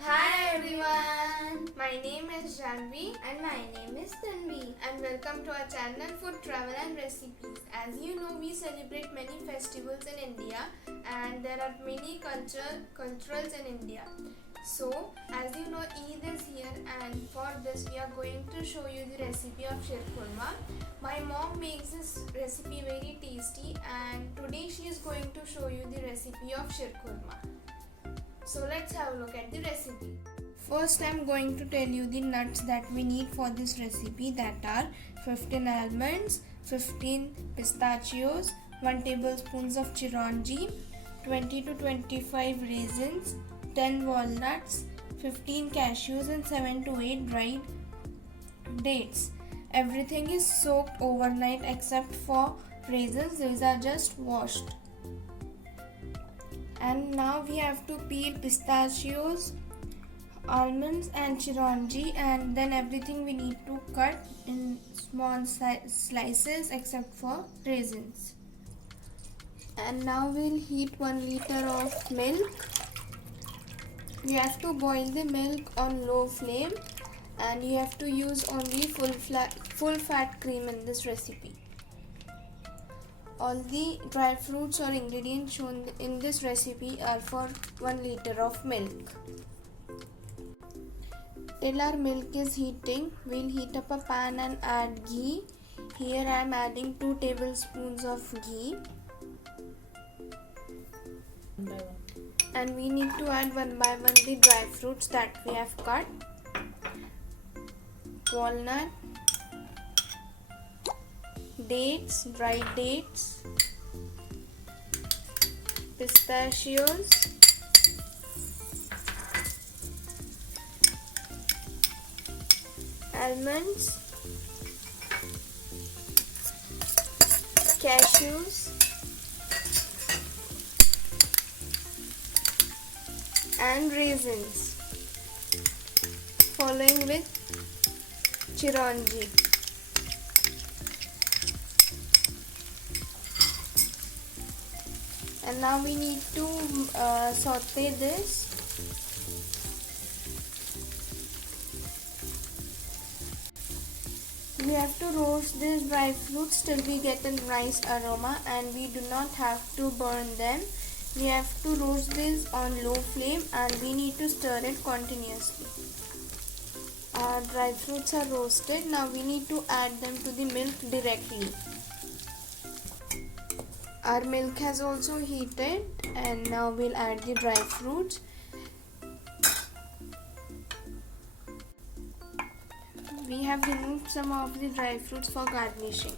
Hi everyone, my name is Janvi and my name is Tanvi. and welcome to our channel Food Travel and Recipes. As you know, we celebrate many festivals in India and there are many cultures in India. So, as you know, Eid is here and for this we are going to show you the recipe of Sheer Khurma. My mom makes this recipe very tasty and today she is going to show you the recipe of Sheer Khurma. So let's have a look at the recipe. First, I'm going to tell you the nuts that we need for this recipe, that are 15 almonds, 15 pistachios, 1 tablespoon of Chironji, 20 to 25 raisins, 10 walnuts, 15 cashews and 7 to 8 dried dates. Everything is soaked overnight except for raisins, these are just washed. And now we have to peel pistachios, almonds and chironji, and then everything we need to cut in small slices except for raisins. And now we'll heat 1 liter of milk. You have to boil the milk on low flame and you have to use only full fat cream in this recipe. All the dry fruits or ingredients shown in this recipe are for 1 liter of milk. Till our milk is heating, we'll heat up a pan and add ghee. Here I am adding 2 tablespoons of ghee. And we need to add one by one the dry fruits that we have cut. Walnut, dates, dried dates, pistachios, almonds, cashews, and raisins, following with Chironji. And now we need to saute this. We have to roast these dry fruits till we get a nice aroma, and we do not have to burn them. We have to roast this on low flame and we need to stir it continuously. Our dry fruits are roasted. Now we need to add them to the milk directly. Our milk has also heated and now we'll add the dry fruits. We have removed some of the dry fruits for garnishing.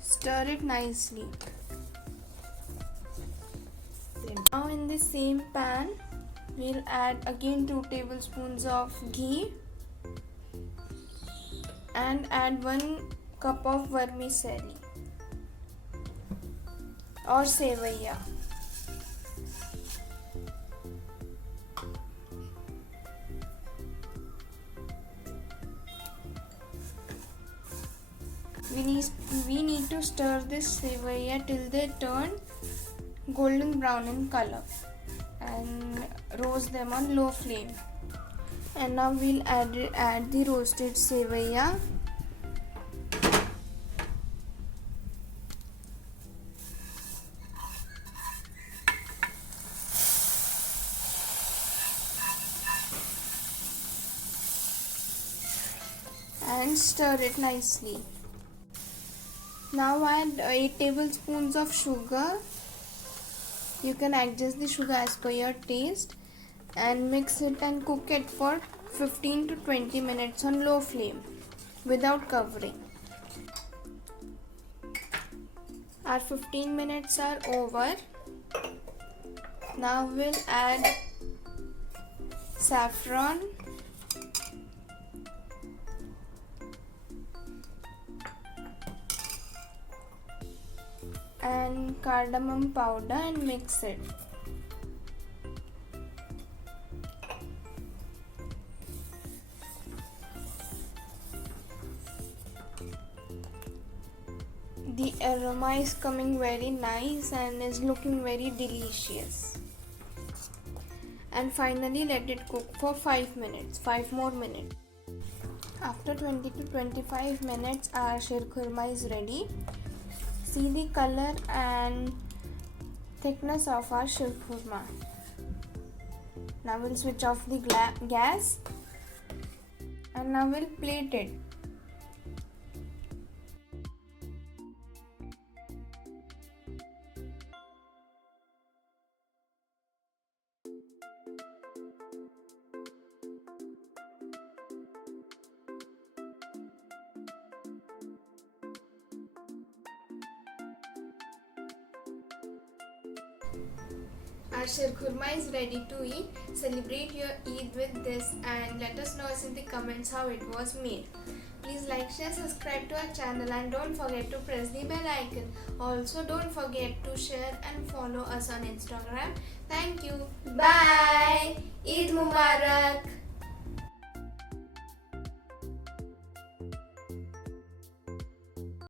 Stir it nicely. Now in the same pan, we'll add again 2 tablespoons of ghee and add 1 cup of vermicelli or sevaiya. We need to stir this sevaiya till they turn golden brown in color and roast them on low flame. And now we'll add the roasted sevaiya. And stir it nicely. Now add 8 tablespoons of sugar. You can adjust the sugar as per your taste and mix it and cook it for 15 to 20 minutes on low flame without covering. Our 15 minutes are over. Now we'll add saffron, and cardamom powder and mix it. The aroma is coming very nice and is looking very delicious. and finally let it cook for 5 more minutes. After 20 to 25 minutes our Sheer Khurma is ready. See the color and thickness of our Sheer Khurma. Now we'll switch off the gas and now we'll plate it. Our Sheer Khurma is ready to eat. Celebrate your Eid with this and let us know in the comments how it was made. Please like, share, subscribe to our channel and don't forget to press the bell icon. Also don't forget to share and follow us on Instagram. Thank you. Bye. Eid Mubarak.